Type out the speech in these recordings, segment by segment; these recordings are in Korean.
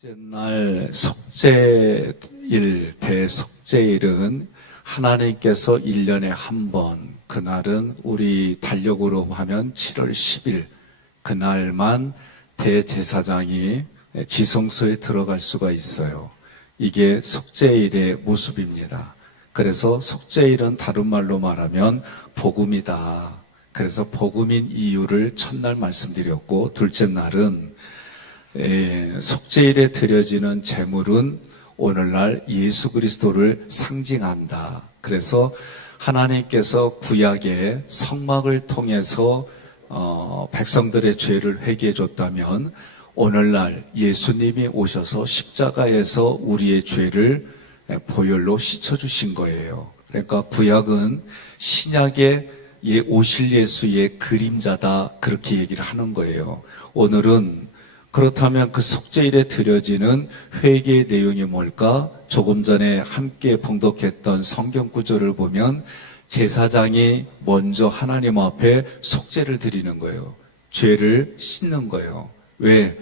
첫째 날 속죄일, 대속죄일은 하나님께서 1년에 한 번, 그날은 우리 달력으로 하면 7월 10일, 그날만 대제사장이 지성소에 들어갈 수가 있어요. 이게 속죄일의 모습입니다. 그래서 속죄일은 다른 말로 말하면 복음이다. 그래서 복음인 이유를 첫날 말씀드렸고, 둘째 날은 속죄일에 드려지는 제물은 오늘날 예수 그리스도를 상징한다. 그래서 하나님께서 구약의 성막을 통해서 백성들의 죄를 회개해 줬다면 오늘날 예수님이 오셔서 십자가에서 우리의 죄를 보혈로 씻어주신 거예요. 그러니까 구약은 신약의 오실 예수의 그림자다, 그렇게 얘기를 하는 거예요. 오늘은 그렇다면 그 속죄일에 드려지는 회개의 내용이 뭘까? 조금 전에 함께 봉독했던 성경 구절을 보면 제사장이 먼저 하나님 앞에 속죄를 드리는 거예요. 죄를 씻는 거예요. 왜?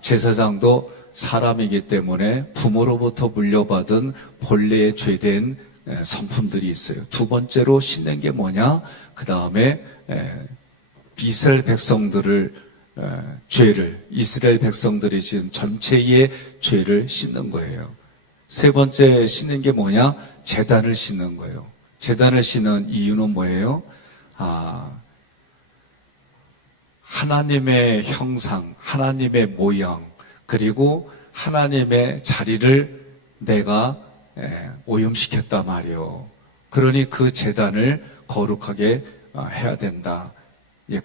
제사장도 사람이기 때문에 부모로부터 물려받은 본래의 죄된 성품들이 있어요. 두 번째로 씻는 게 뭐냐? 그 다음에 이스라엘 백성들을 이스라엘 백성들이 지은 전체의 죄를 씻는 거예요. 세 번째 씻는 게 뭐냐? 제단을 씻는 거예요. 제단을 씻는 이유는 뭐예요? 하나님의 형상, 하나님의 모양, 그리고 하나님의 자리를 내가 오염시켰단 말이에요. 그러니 그 제단을 거룩하게 해야 된다.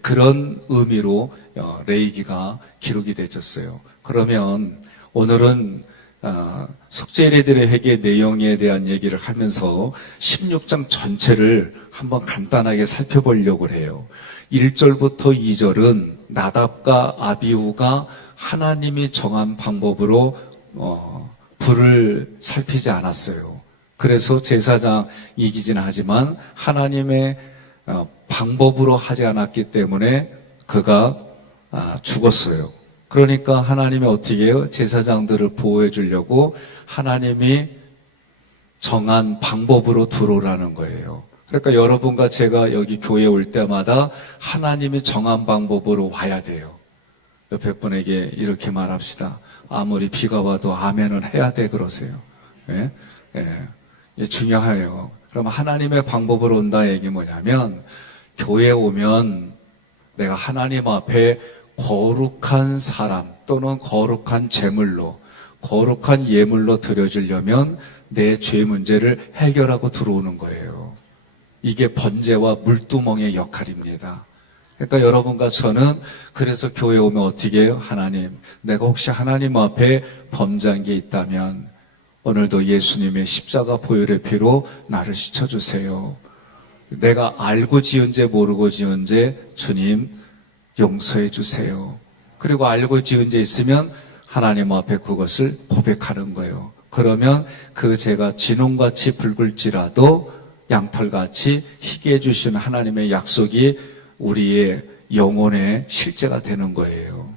그런 의미로 레위기가 기록이 되었어요. 그러면 오늘은 속죄일의 회개 내용에 대한 얘기를 하면서 16장 전체를 한번 간단하게 살펴보려고 해요. 1절부터 2절은 나답과 아비후가 하나님이 정한 방법으로 불을 살피지 않았어요. 그래서 제사장 이기진 하지만 하나님의 방법으로 하지 않았기 때문에 그가 죽었어요. 그러니까 하나님이 어떻게 해요? 제사장들을 보호해 주려고 하나님이 정한 방법으로 들어오라는 거예요. 그러니까 여러분과 제가 여기 교회에 올 때마다 하나님이 정한 방법으로 와야 돼요. 옆에 분에게 이렇게 말합시다. 아무리 비가 와도 아멘은 해야 돼, 그러세요. 예? 중요해요. 그럼 하나님의 방법으로 온다 얘기 뭐냐면, 교회에 오면 내가 하나님 앞에 거룩한 사람 또는 거룩한 제물로, 거룩한 예물로 드려지려면 내 죄 문제를 해결하고 들어오는 거예요. 이게 번제와 물두멍의 역할입니다. 그러니까 여러분과 저는 그래서 교회에 오면 어떻게 해요? 하나님, 내가 혹시 하나님 앞에 범죄한 게 있다면 오늘도 예수님의 십자가 보혈의 피로 나를 씻어주세요. 내가 알고 지은 죄 모르고 지은 죄 주님 용서해 주세요. 그리고 알고 지은 죄 있으면 하나님 앞에 그것을 고백하는 거예요. 그러면 그 죄가 진홍같이 붉을지라도 양털같이 희게 해주시는 하나님의 약속이 우리의 영혼의 실제가 되는 거예요.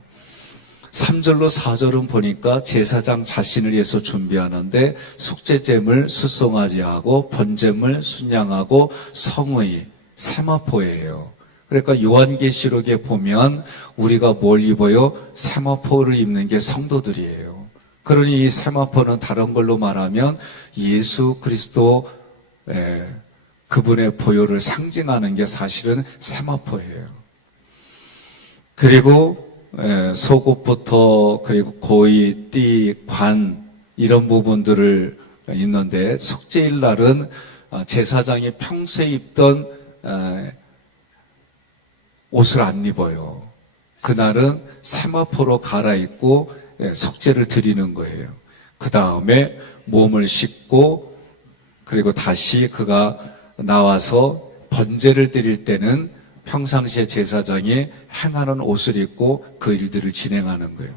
3절로 4절은 보니까 제사장 자신을 위해서 준비하는데 속죄제물 수송아지 하고 번제물 순양하고 성의 세마포예요. 그러니까 요한계시록에 보면 우리가 뭘 입어요? 세마포를 입는 게 성도들이에요. 그러니 이 세마포는 다른 걸로 말하면 예수 그리스도 그분의 보혈을 상징하는 게 사실은 세마포예요. 그리고 속옷부터 그리고 고이, 띠, 관 이런 부분들을 있는데 속죄일 날은 제사장이 평소에 입던 옷을 안 입어요. 그날은 세마포로 갈아입고 속죄를 드리는 거예요. 그 다음에 몸을 씻고 그리고 다시 그가 나와서 번제를 드릴 때는 평상시에 제사장이 행하는 옷을 입고 그 일들을 진행하는 거예요.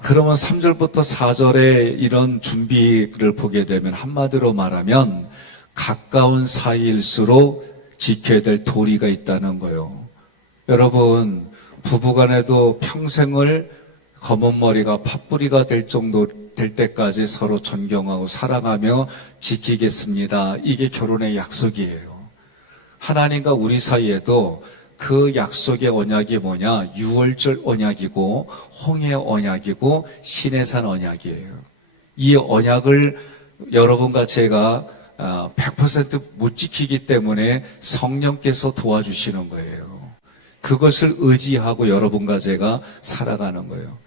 그러면 3절부터 4절에 이런 준비를 보게 되면 한마디로 말하면 가까운 사이일수록 지켜야 될 도리가 있다는 거예요. 여러분, 부부간에도 평생을 검은 머리가 팥뿌리가 될 정도 될 때까지 서로 존경하고 사랑하며 지키겠습니다. 이게 결혼의 약속이에요. 하나님과 우리 사이에도 그 약속의 언약이 뭐냐? 유월절 언약이고 홍해 언약이고 시내산 언약이에요. 이 언약을 여러분과 제가 100% 못 지키기 때문에 성령께서 도와주시는 거예요. 그것을 의지하고 여러분과 제가 살아가는 거예요.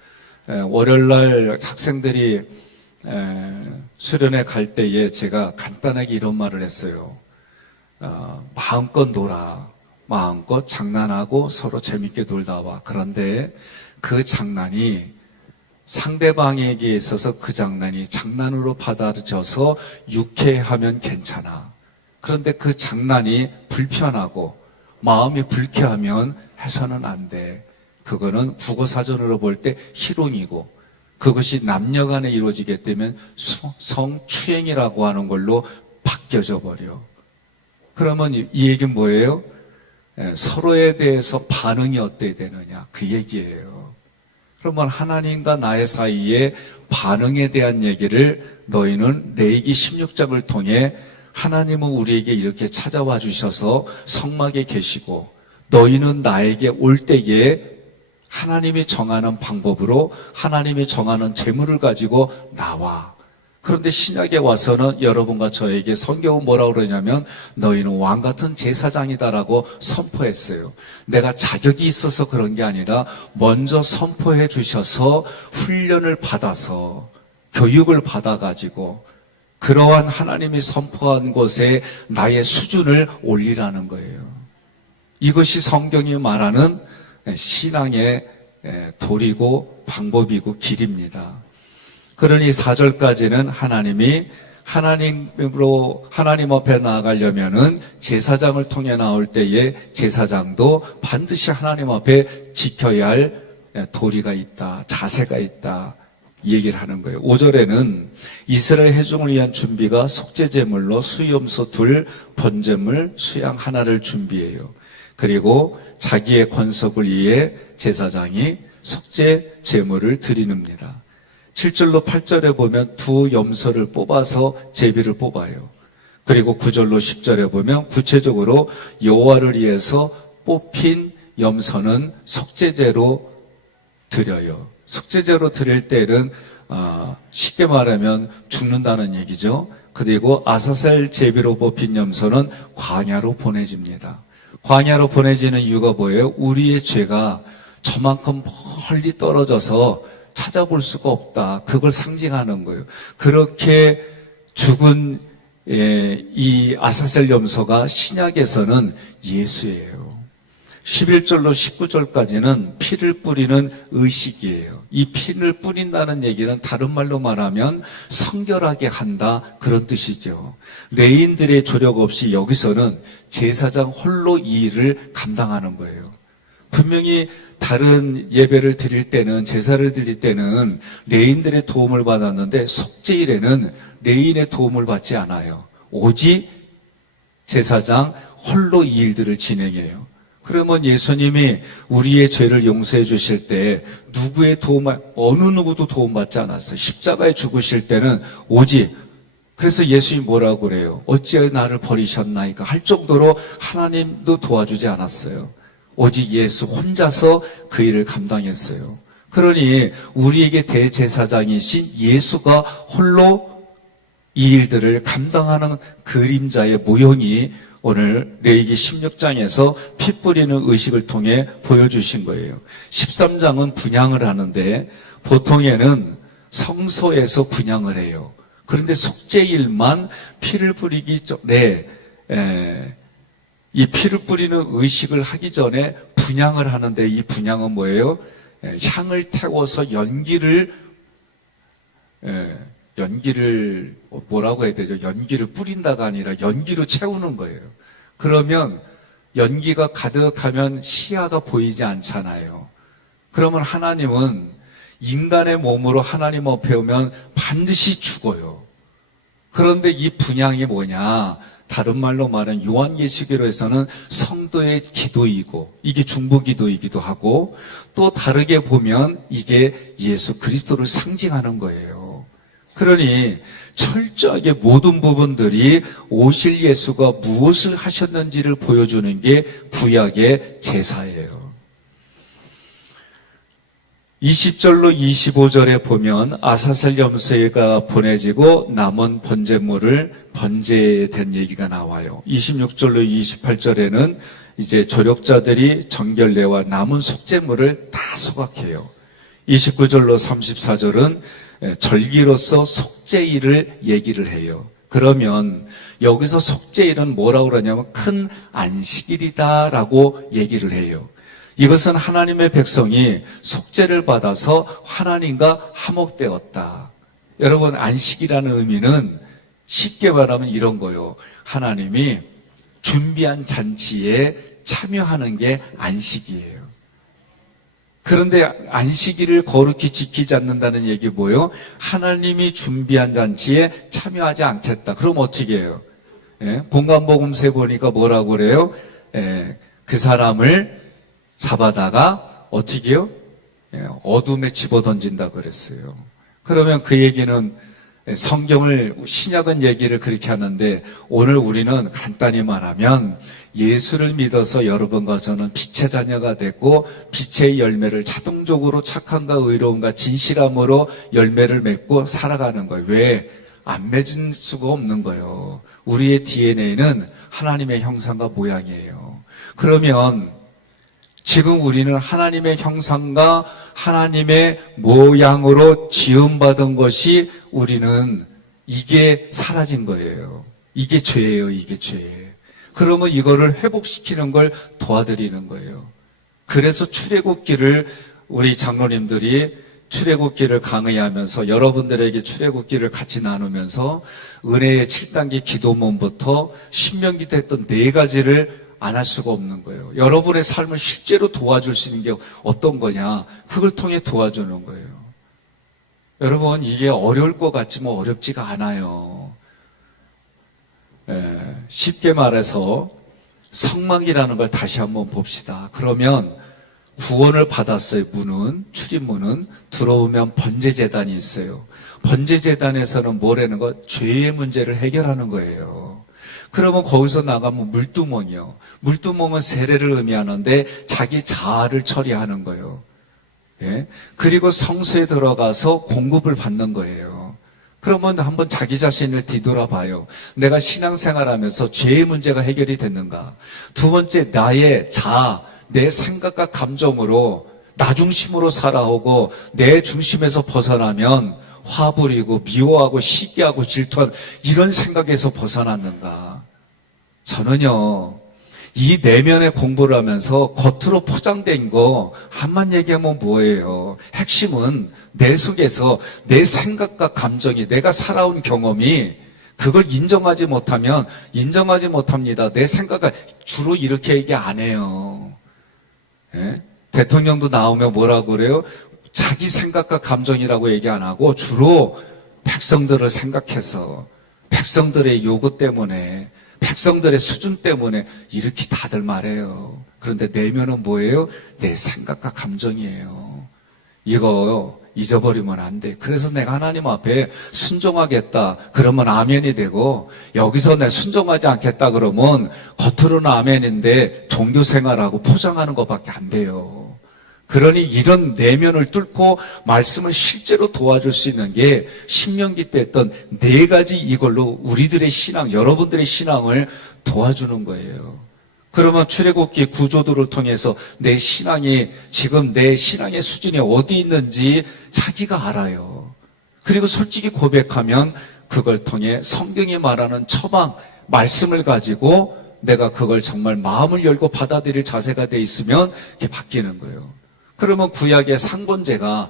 월요일날 학생들이 수련회 갈 때에 제가 간단하게 이런 말을 했어요. 마음껏 놀아. 마음껏 장난하고 서로 재밌게 놀다 와. 그런데 그 장난이 상대방에게 있어서 그 장난이 장난으로 받아들여서 유쾌하면 괜찮아. 그런데 그 장난이 불편하고 마음이 불쾌하면 해서는 안 돼. 그거는 국어사전으로 볼 때 희롱이고 그것이 남녀 간에 이루어지게 되면 성추행이라고 하는 걸로 바뀌어져 버려. 그러면 이 얘기는 뭐예요? 서로에 대해서 반응이 어때야 되느냐 그 얘기예요. 그러면 하나님과 나의 사이에 반응에 대한 얘기를 너희는 레위기 16장을 통해 하나님은 우리에게 이렇게 찾아와 주셔서 성막에 계시고 너희는 나에게 올 때에 하나님이 정하는 방법으로 하나님이 정하는 재물을 가지고 나와. 그런데 신약에 와서는 여러분과 저에게 성경은 뭐라고 그러냐면 너희는 왕같은 제사장이다라고 선포했어요. 내가 자격이 있어서 그런 게 아니라 먼저 선포해 주셔서 훈련을 받아서 교육을 받아가지고 그러한 하나님이 선포한 곳에 나의 수준을 올리라는 거예요. 이것이 성경이 말하는 신앙의 도리고 방법이고 길입니다. 그러니 4절까지는 하나님 앞에 나아가려면은 제사장을 통해 나올 때에 제사장도 반드시 하나님 앞에 지켜야 할 도리가 있다, 자세가 있다, 이 얘기를 하는 거예요. 5절에는 이스라엘 회중을 위한 준비가 속죄제물로 수염소 2, 번제물, 수양 1를 준비해요. 그리고 자기의 권속을 위해 제사장이 속죄제물을 드리는니다. 7절로 8절에 보면 2 염소를 뽑아서 제비를 뽑아요. 그리고 9절로 10절에 보면 구체적으로 여호와를 위해서 뽑힌 염소는 속죄제로 드려요. 속죄제로 드릴 때는 쉽게 말하면 죽는다는 얘기죠. 그리고 아사셀 제비로 뽑힌 염소는 광야로 보내집니다. 광야로 보내지는 이유가 뭐예요? 우리의 죄가 저만큼 멀리 떨어져서 찾아볼 수가 없다. 그걸 상징하는 거예요. 그렇게 죽은 이 아사셀 염소가 신약에서는 예수예요. 11절로 19절까지는 피를 뿌리는 의식이에요. 이 피를 뿌린다는 얘기는 다른 말로 말하면 성결하게 한다 그런 뜻이죠. 레위인들의 조력 없이 여기서는 제사장 홀로 이 일을 감당하는 거예요. 분명히 다른 예배를 드릴 때는 제사를 드릴 때는 레위인들의 도움을 받았는데 속죄일에는 레위인의 도움을 받지 않아요. 오직 제사장 홀로 이 일들을 진행해요. 그러면 예수님이 우리의 죄를 용서해 주실 때 누구의 어느 누구도 도움받지 않았어요. 십자가에 죽으실 때는 오직 그래서 예수님이 뭐라고 그래요? 어찌하여 나를 버리셨나이까 할 정도로 하나님도 도와주지 않았어요. 오직 예수 혼자서 그 일을 감당했어요. 그러니 우리에게 대제사장이신 예수가 홀로 이 일들을 감당하는 그림자의 모형이 오늘 레위기 16장에서 피 뿌리는 의식을 통해 보여주신 거예요. 13장은 분향을 하는데 보통에는 성소에서 분향을 해요. 그런데 속죄일만 피를 뿌리기 전에 이 피를 뿌리는 의식을 하기 전에 분향을 하는데 이 분향은 뭐예요? 향을 태워서 연기를 뭐라고 해야 되죠? 연기를 뿌린다가 아니라 연기로 채우는 거예요. 그러면 연기가 가득하면 시야가 보이지 않잖아요. 그러면 하나님은 인간의 몸으로 하나님 앞에 오면 반드시 죽어요. 그런데 이 분향이 뭐냐? 다른 말로 말하면 요한계시록에서는 성도의 기도이고 이게 중보기도이기도 하고 또 다르게 보면 이게 예수 그리스도를 상징하는 거예요. 그러니 철저하게 모든 부분들이 오실 예수가 무엇을 하셨는지를 보여주는 게 구약의 제사예요. 20절로 25절에 보면 아사셀 염소가 보내지고 남은 번제물을 번제된 얘기가 나와요. 26절로 28절에는 이제 조력자들이 정결례와 남은 속죄물을 다 소각해요. 29절로 34절은 절기로서 속죄일을 얘기를 해요. 그러면 여기서 속죄일은 뭐라고 그러냐면 큰 안식일이다라고 얘기를 해요. 이것은 하나님의 백성이 속죄를 받아서 하나님과 화목되었다. 여러분, 안식이라는 의미는 쉽게 말하면 이런 거요. 하나님이 준비한 잔치에 참여하는 게 안식이에요. 그런데 안식일을 거룩히 지키지 않는다는 얘기 뭐예요? 하나님이 준비한 잔치에 참여하지 않겠다. 그럼 어떻게 해요? 공관복음서에 보니까 뭐라고 그래요? 그 사람을 잡아다가 어떻게 해요? 어둠에 집어던진다 그랬어요. 그러면 그 얘기는 성경을 신약은 얘기를 그렇게 하는데 오늘 우리는 간단히 말하면 예수를 믿어서 여러분과 저는 빛의 자녀가 됐고 빛의 열매를 자동적으로 착함과 의로움과 진실함으로 열매를 맺고 살아가는 거예요. 왜? 안 맺을 수가 없는 거예요. 우리의 DNA는 하나님의 형상과 모양이에요. 그러면 지금 우리는 하나님의 형상과 하나님의 모양으로 지음받은 것이 우리는 이게 사라진 거예요. 이게 죄예요. 이게 죄예요. 그러면 이거를 회복시키는 걸 도와드리는 거예요. 그래서 출애굽기를 우리 장로님들이 출애굽기를 강의하면서 여러분들에게 출애굽기를 같이 나누면서 은혜의 7단계 기도문부터 신명기 때 했던 4가지를 안 할 수가 없는 거예요. 여러분의 삶을 실제로 도와줄 수 있는 게 어떤 거냐? 그걸 통해 도와주는 거예요. 여러분, 이게 어려울 것 같지만 어렵지가 않아요. 쉽게 말해서 성막이라는 걸 다시 한번 봅시다. 그러면 구원을 받았어요. 출입문은 들어오면 번제제단이 있어요. 번제제단에서는 뭐라는 거? 죄의 문제를 해결하는 거예요. 그러면 거기서 나가면 물두멍이요. 물두멍은 세례를 의미하는데 자기 자아를 처리하는 거예요. 그리고 성소에 들어가서 공급을 받는 거예요. 그러면 한번 자기 자신을 뒤돌아봐요. 내가 신앙생활하면서 죄의 문제가 해결이 됐는가? 두 번째, 나의 자아, 내 생각과 감정으로 나 중심으로 살아오고 내 중심에서 벗어나면 화부리고 미워하고 시기하고 질투하는 이런 생각에서 벗어났는가? 저는요, 이 내면의 공부를 하면서 겉으로 포장된 거 한만 얘기하면 뭐예요? 핵심은 내 속에서 내 생각과 감정이 내가 살아온 경험이 그걸 인정하지 못하면 인정하지 못합니다. 내 생각을 주로 이렇게 얘기 안 해요. 대통령도 나오면 뭐라고 그래요? 자기 생각과 감정이라고 얘기 안 하고 주로 백성들을 생각해서 백성들의 요구 때문에 백성들의 수준 때문에 이렇게 다들 말해요. 그런데 내면은 뭐예요? 내 생각과 감정이에요. 이거 잊어버리면 안 돼. 그래서 내가 하나님 앞에 순종하겠다 그러면 아멘이 되고, 여기서 내 순종하지 않겠다 그러면 겉으로는 아멘인데 종교생활하고 포장하는 것밖에 안 돼요. 그러니 이런 내면을 뚫고 말씀을 실제로 도와줄 수 있는 게 신명기 때 했던 4가지 이걸로 우리들의 신앙, 여러분들의 신앙을 도와주는 거예요. 그러면 출애굽기 구조도를 통해서 내 신앙이 지금 내 신앙의 수준이 어디 있는지 자기가 알아요. 그리고 솔직히 고백하면 그걸 통해 성경이 말하는 처방, 말씀을 가지고 내가 그걸 정말 마음을 열고 받아들일 자세가 돼 있으면 이게 바뀌는 거예요. 그러면 구약의 상번제가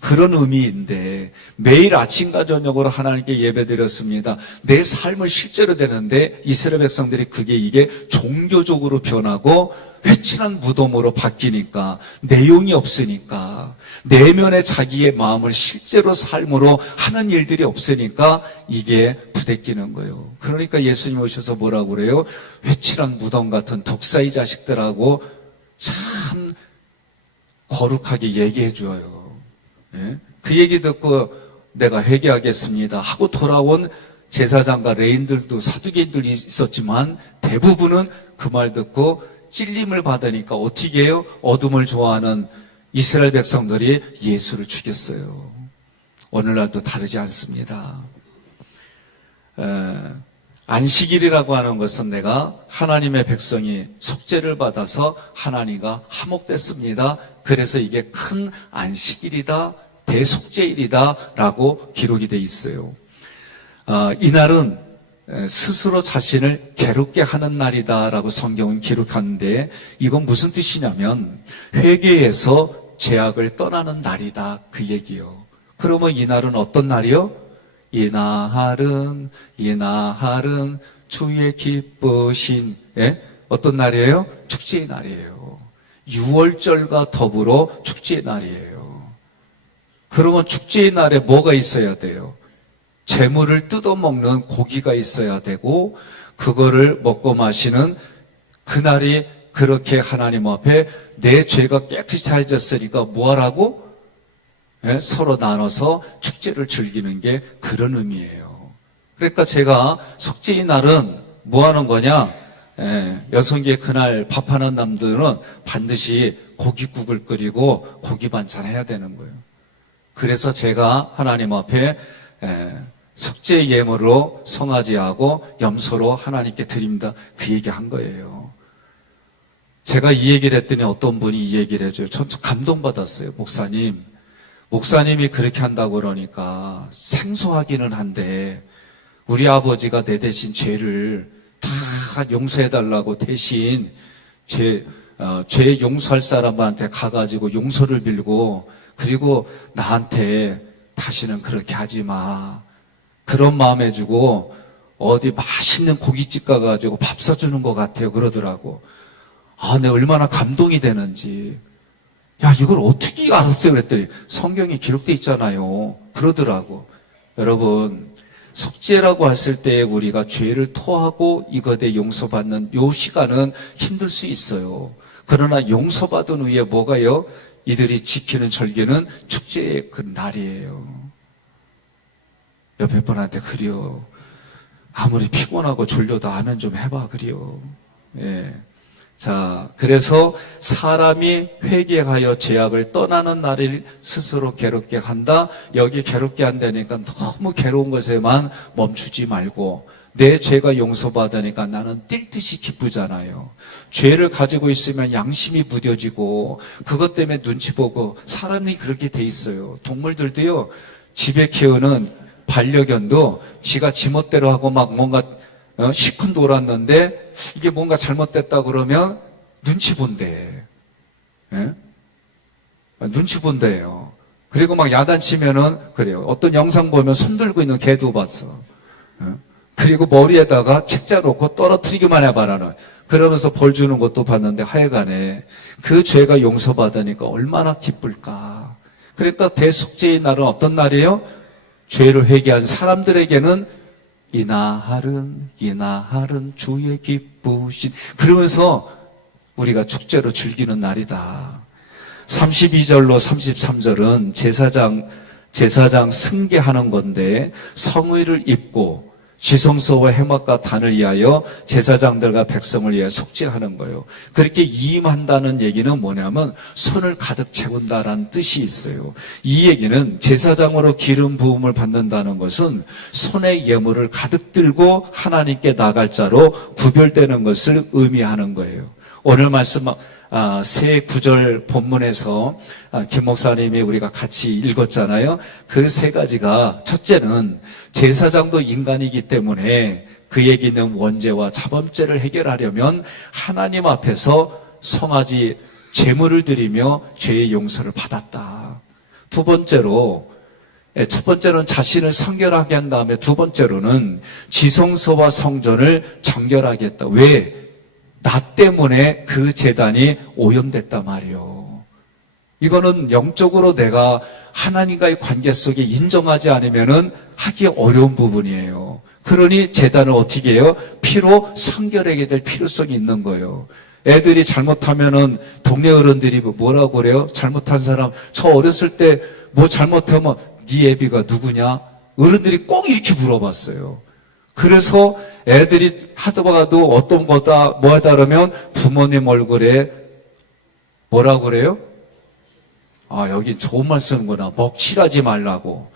그런 의미인데 매일 아침과 저녁으로 하나님께 예배드렸습니다. 내 삶을 실제로 되는데 이스라엘 백성들이 이게 종교적으로 변하고 회칠한 무덤으로 바뀌니까 내용이 없으니까 내면의 자기의 마음을 실제로 삶으로 하는 일들이 없으니까 이게 부대끼는 거예요. 그러니까 예수님 오셔서 뭐라고 그래요? 회칠한 무덤 같은 독사의 자식들하고 참 거룩하게 얘기해 줘요. 예? 그 얘기 듣고 내가 회개하겠습니다 하고 돌아온 제사장과 레인들도 사두개인들이 있었지만 대부분은 그 말 듣고 찔림을 받으니까 어떻게 해요? 어둠을 좋아하는 이스라엘 백성들이 예수를 죽였어요. 오늘날도 다르지 않습니다. 안식일이라고 하는 것은 내가 하나님의 백성이 속죄를 받아서 하나님과 화목됐습니다. 그래서 이게 큰 안식일이다, 대속죄일이다 라고 기록이 돼 있어요. 이날은 스스로 자신을 괴롭게 하는 날이다 라고 성경은 기록하는데 이건 무슨 뜻이냐면 회개에서 죄악을 떠나는 날이다 그 얘기요. 그러면 이날은 어떤 날이요? 이날은 주의 기쁘신 어떤 날이에요? 축제의 날이에요. 유월절과 더불어 축제의 날이에요. 그러면 축제의 날에 뭐가 있어야 돼요? 재물을 뜯어먹는 고기가 있어야 되고 그거를 먹고 마시는 그날이 그렇게 하나님 앞에 내 죄가 깨끗해졌으니까 뭐하라고? 서로 나눠서 축제를 즐기는 게 그런 의미예요. 그러니까 제가 속죄의 날은 뭐 하는 거냐? 여성계 그날 밥하는 남들은 반드시 고깃국을 끓이고 고기 반찬 해야 되는 거예요. 그래서 제가 하나님 앞에 속죄의 예물로 송아지하고 염소로 하나님께 드립니다. 그 얘기 한 거예요. 제가 이 얘기를 했더니 어떤 분이 이 얘기를 해줘요. 전 감동받았어요. 목사님이 그렇게 한다고 그러니까 생소하기는 한데 우리 아버지가 내 대신 죄를 다 용서해달라고 대신 죄 용서할 사람한테 가가지고 용서를 빌고 그리고 나한테 다시는 그렇게 하지 마. 그런 마음 해주고 어디 맛있는 고깃집 가가지고 밥 사주는 것 같아요. 그러더라고. 내가 얼마나 감동이 되는지. 야, 이걸 어떻게 알았어요? 그랬더니 성경에 기록돼 있잖아요. 그러더라고. 여러분, 속죄라고 했을 때 우리가 죄를 토하고 이것에 용서받는 요 시간은 힘들 수 있어요. 그러나 용서받은 후에 뭐가요? 이들이 지키는 절기는 축제의 그 날이에요. 옆에 분한테 그려. 아무리 피곤하고 졸려도 아멘 좀 해봐 그려. 예. 자, 그래서 사람이 회개하여 죄악을 떠나는 날을 스스로 괴롭게 한다. 여기 괴롭게 한다니까 너무 괴로운 것에만 멈추지 말고 내 죄가 용서받으니까 나는 뛸 듯이 기쁘잖아요. 죄를 가지고 있으면 양심이 무뎌지고 그것 때문에 눈치 보고 사람이 그렇게 돼 있어요. 동물들도요. 집에 키우는 반려견도 지가 지멋대로 하고 막 뭔가 시큰 놀았는데 이게 뭔가 잘못됐다 그러면 눈치 본대. 예? 눈치 본대요. 그리고 막 야단치면은 그래요. 어떤 영상 보면 손 들고 있는 개도 봤어. 예? 그리고 머리에다가 책자 놓고 떨어뜨리기만 해봐라는. 그러면서 벌 주는 것도 봤는데 하여간에 그 죄가 용서받으니까 얼마나 기쁠까. 그러니까 대속죄의 날은 어떤 날이에요? 죄를 회개한 사람들에게는 이날은 주의 기쁘신 그러면서 우리가 축제로 즐기는 날이다. 32절로 33절은 제사장 승계하는 건데 성의를 입고 지성소와 해막과 단을 위하여 제사장들과 백성을 위하여 속죄하는 거예요. 그렇게 임한다는 얘기는 뭐냐면 손을 가득 채운다라는 뜻이 있어요. 이 얘기는 제사장으로 기름 부음을 받는다는 것은 손에 예물을 가득 들고 하나님께 나갈 자로 구별되는 것을 의미하는 거예요. 오늘 말씀 새 구절 본문에서 김 목사님이 우리가 같이 읽었잖아요. 그 세 가지가 첫째는 제사장도 인간이기 때문에 그에게 있는 원죄와 자범죄를 해결하려면 하나님 앞에서 송아지 제물을 드리며 죄의 용서를 받았다. 두 번째로, 첫 번째는 자신을 성결하게 한 다음에 두 번째로는 지성소와 성전을 정결하게 했다. 왜? 나 때문에 그 제단이 오염됐단 말이에요. 이거는 영적으로 내가 하나님과의 관계 속에 인정하지 않으면은 하기 어려운 부분이에요. 그러니 제단을 어떻게 해요? 피로 성결하게 될 필요성이 있는 거예요. 애들이 잘못하면은 동네 어른들이 뭐라고 그래요? 잘못한 사람, 저 어렸을 때 뭐 잘못하면 네 애비가 누구냐? 어른들이 꼭 이렇게 물어봤어요. 그래서 애들이 하다가도 어떤 거다 뭐 하다 그러면 부모님 얼굴에 뭐라고 그래요? 아, 여기 좋은 말 쓰는구나. 먹칠하지 말라고.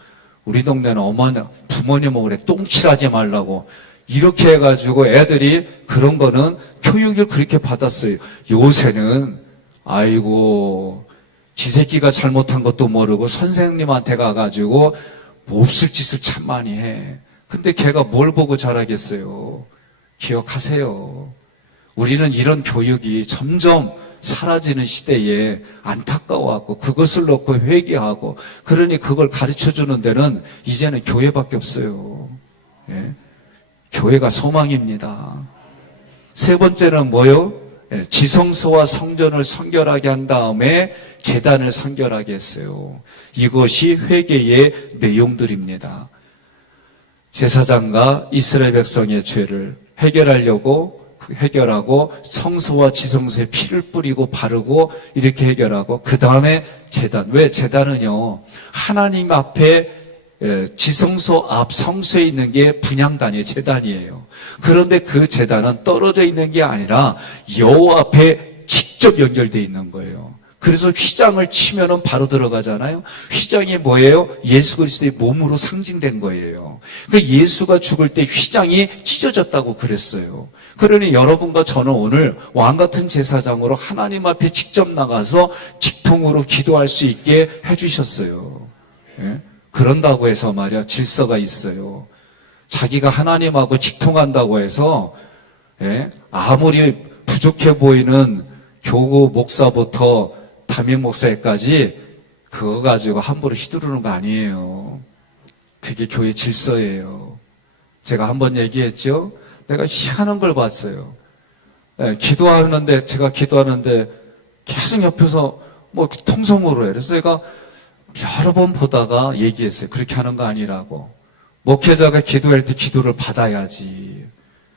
우리 동네는 어머니, 부모님 얼굴에 똥칠하지 말라고. 이렇게 해가지고 애들이 그런 거는 교육을 그렇게 받았어요. 요새는, 아이고, 지 새끼가 잘못한 것도 모르고 선생님한테 가가지고 몹쓸 짓을 참 많이 해. 근데 걔가 뭘 보고 자라겠어요? 기억하세요. 우리는 이런 교육이 점점 사라지는 시대에 안타까워하고 그것을 놓고 회개하고 그러니 그걸 가르쳐주는 데는 이제는 교회밖에 없어요. 예? 교회가 소망입니다. 세 번째는 뭐요? 예, 지성소와 성전을 성결하게 한 다음에 제단을 성결하게 했어요. 이것이 회개의 내용들입니다. 제사장과 이스라엘 백성의 죄를 해결하고 성소와 지성소에 피를 뿌리고 바르고 이렇게 해결하고 그 다음에 제단. 왜 제단은요? 하나님 앞에 지성소 앞 성소에 있는 게 분향단이에요. 제단이에요. 그런데 그 제단은 떨어져 있는 게 아니라 여호와 앞에 직접 연결되어 있는 거예요. 그래서 휘장을 치면은 바로 들어가잖아요. 휘장이 뭐예요? 예수 그리스도의 몸으로 상징된 거예요. 그 예수가 죽을 때 휘장이 찢어졌다고 그랬어요. 그러니 여러분과 저는 오늘 왕 같은 제사장으로 하나님 앞에 직접 나가서 직통으로 기도할 수 있게 해주셨어요. 예? 그런다고 해서 말이야 질서가 있어요. 자기가 하나님하고 직통한다고 해서 예? 아무리 부족해 보이는 교구 목사부터 담임 목사까지 그거 가지고 함부로 휘두르는 거 아니에요. 그게 교회 질서예요. 제가 한번 얘기했죠. 내가 희한한 걸 봤어요. 예, 제가 기도하는데 계속 옆에서 뭐 통성으로 해요. 그래서 제가 여러 번 보다가 얘기했어요. 그렇게 하는 거 아니라고. 목회자가 기도할 때 기도를 받아야지.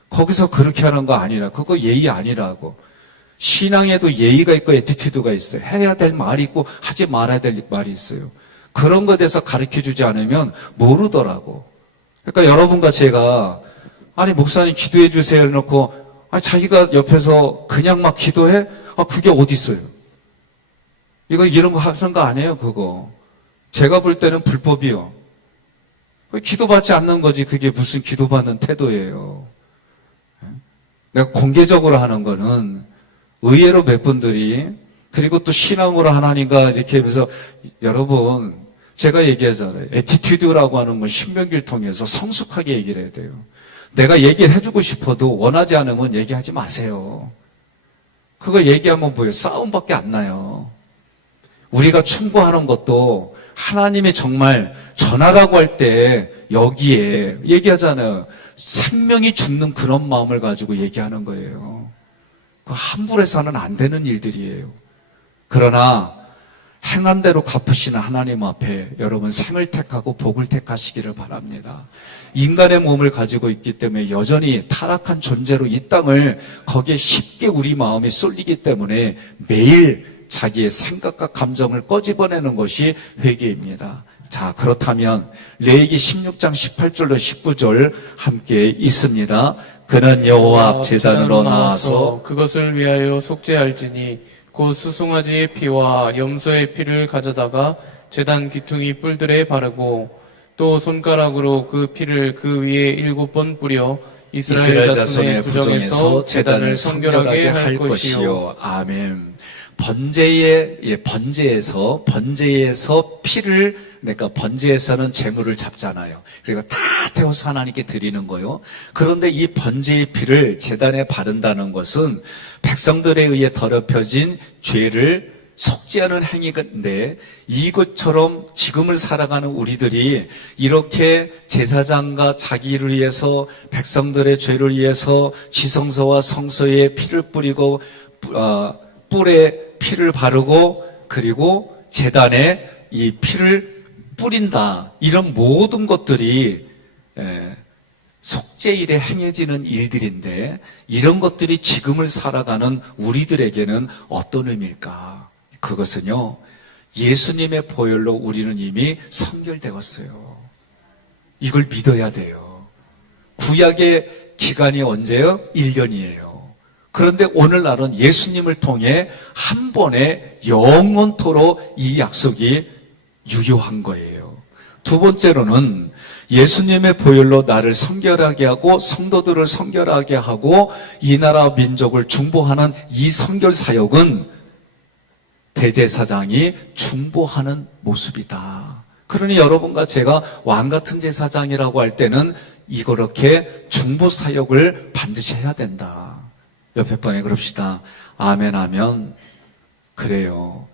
거기서 그렇게 하는 거 아니라. 그거 예의 아니라고. 신앙에도 예의가 있고 애티튜드가 있어요. 해야 될 말이 있고 하지 말아야 될 말이 있어요. 그런 것에 대해서 가르쳐주지 않으면 모르더라고. 그러니까 여러분과 제가 아니 목사님 기도해 주세요 해놓고 자기가 옆에서 그냥 막 기도해? 그게 어디 있어요? 이런 거 하는 거 아니에요 그거. 제가 볼 때는 불법이요. 기도받지 않는 거지 그게 무슨 기도받는 태도예요. 내가 공개적으로 하는 거는 의외로 몇 분들이 그리고 또 신앙으로 하나님과 이렇게 하면서 여러분 제가 얘기하잖아요. 애티튜드라고 하는 건 신명기를 통해서 성숙하게 얘기를 해야 돼요. 내가 얘기를 해주고 싶어도 원하지 않으면 얘기하지 마세요. 그거 얘기하면 뭐예요? 싸움밖에 안 나요. 우리가 충고하는 것도 하나님이 정말 전하라고 할 때 여기에 얘기하잖아요. 생명이 죽는 그런 마음을 가지고 얘기하는 거예요. 그 함부로 해서는 안 되는 일들이에요. 그러나 행한 대로 갚으시는 하나님 앞에 여러분 생을 택하고 복을 택하시기를 바랍니다. 인간의 몸을 가지고 있기 때문에 여전히 타락한 존재로 이 땅을 거기에 쉽게 우리 마음이 쏠리기 때문에 매일 자기의 생각과 감정을 꺼집어내는 것이 회개입니다. 자, 그렇다면 레위기 16장 18절로 19절 함께 있습니다. 그는 여호와 앞 제단으로 나와서 그것을 위하여 속죄할지니 곧 수송아지의 피와 염소의 피를 가져다가 제단 귀퉁이 뿔들에 바르고 또 손가락으로 그 피를 그 위에 7번 뿌려 이스라엘 자손의 부정에서 제단을 성결하게 할 것이요. 아멘. 번제에서 피를, 그러니까 번제에서는 제물을 잡잖아요. 그리고 다 태워서 하나님께 드리는 거요. 그런데 이 번제의 피를 제단에 바른다는 것은 백성들에 의해 더럽혀진 죄를 속죄하는 행위인데, 이것처럼 지금을 살아가는 우리들이 이렇게 제사장과 자기를 위해서, 백성들의 죄를 위해서 지성소와 성소에 피를 뿌리고 뿔에 피를 바르고 그리고 제단에 이 피를 뿌린다, 이런 모든 것들이 속죄일에 행해지는 일들인데, 이런 것들이 지금을 살아가는 우리들에게는 어떤 의미일까? 그것은요, 예수님의 보혈로 우리는 이미 성결되었어요. 이걸 믿어야 돼요. 구약의 기간이 언제요? 1년이에요. 그런데 오늘날은 예수님을 통해 한 번에 영원토록 이 약속이 유효한 거예요. 두 번째로는 예수님의 보혈로 나를 성결하게 하고 성도들을 성결하게 하고 이 나라 민족을 중보하는 이 성결 사역은 대제사장이 중보하는 모습이다. 그러니 여러분과 제가 왕 같은 제사장이라고 할 때는 이렇게 중보 사역을 반드시 해야 된다. 옆에 번에 그럽시다. 아멘 하면 그래요.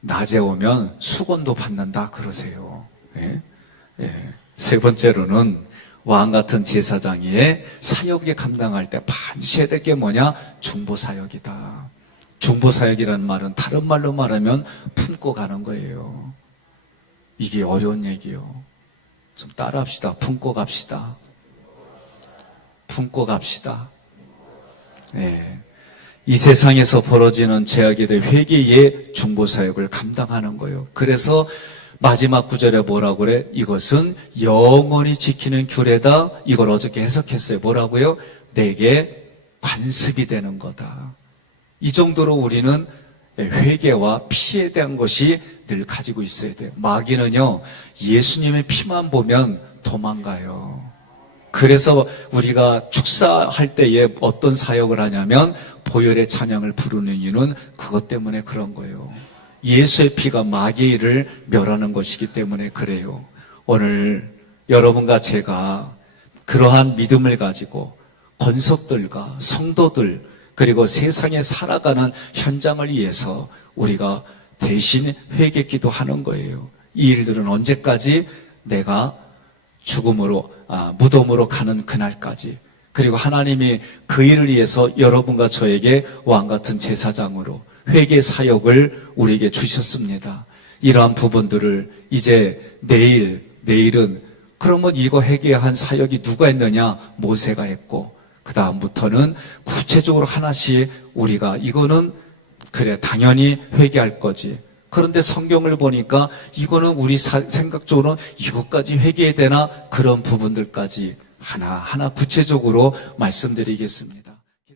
낮에 오면 수건도 받는다 그러세요. 예? 예. 세 번째로는 왕 같은 제사장의 사역에 감당할 때 반드시 해야 될 게 뭐냐? 중보 사역이다. 중보 사역이라는 말은 다른 말로 말하면 품고 가는 거예요. 이게 어려운 얘기요. 좀 따라합시다. 품고 갑시다. 품고 갑시다. 예. 이 세상에서 벌어지는 죄악에 대해 회개의 중보 사역을 감당하는 거예요. 그래서 마지막 구절에 뭐라고 그래? 이것은 영원히 지키는 규례다. 이걸 어저께 해석했어요. 뭐라고요? 내게 관습이 되는 거다. 이 정도로 우리는 회개와 피에 대한 것이 늘 가지고 있어야 돼요. 마귀는요, 예수님의 피만 보면 도망가요. 그래서 우리가 축사할 때에 어떤 사역을 하냐면 보혈의 찬양을 부르는 이유는 그것 때문에 그런 거예요. 예수의 피가 마귀의 일을 멸하는 것이기 때문에 그래요. 오늘 여러분과 제가 그러한 믿음을 가지고 권속들과 성도들 그리고 세상에 살아가는 현장을 위해서 우리가 대신 회개기도 하는 거예요. 이 일들은 언제까지? 내가 죽음으로 무덤으로 가는 그날까지. 그리고 하나님이 그 일을 위해서 여러분과 저에게 왕같은 제사장으로 회개 사역을 우리에게 주셨습니다. 이러한 부분들을 이제 내일은 그러면 이거 회개한 사역이 누가 했느냐? 모세가 했고 그 다음부터는 구체적으로 하나씩 우리가 이거는 그래 당연히 회개할 거지. 그런데 성경을 보니까 이거는 우리 생각적으로는 이것까지 회개해야 되나? 그런 부분들까지 하나하나 구체적으로 말씀드리겠습니다.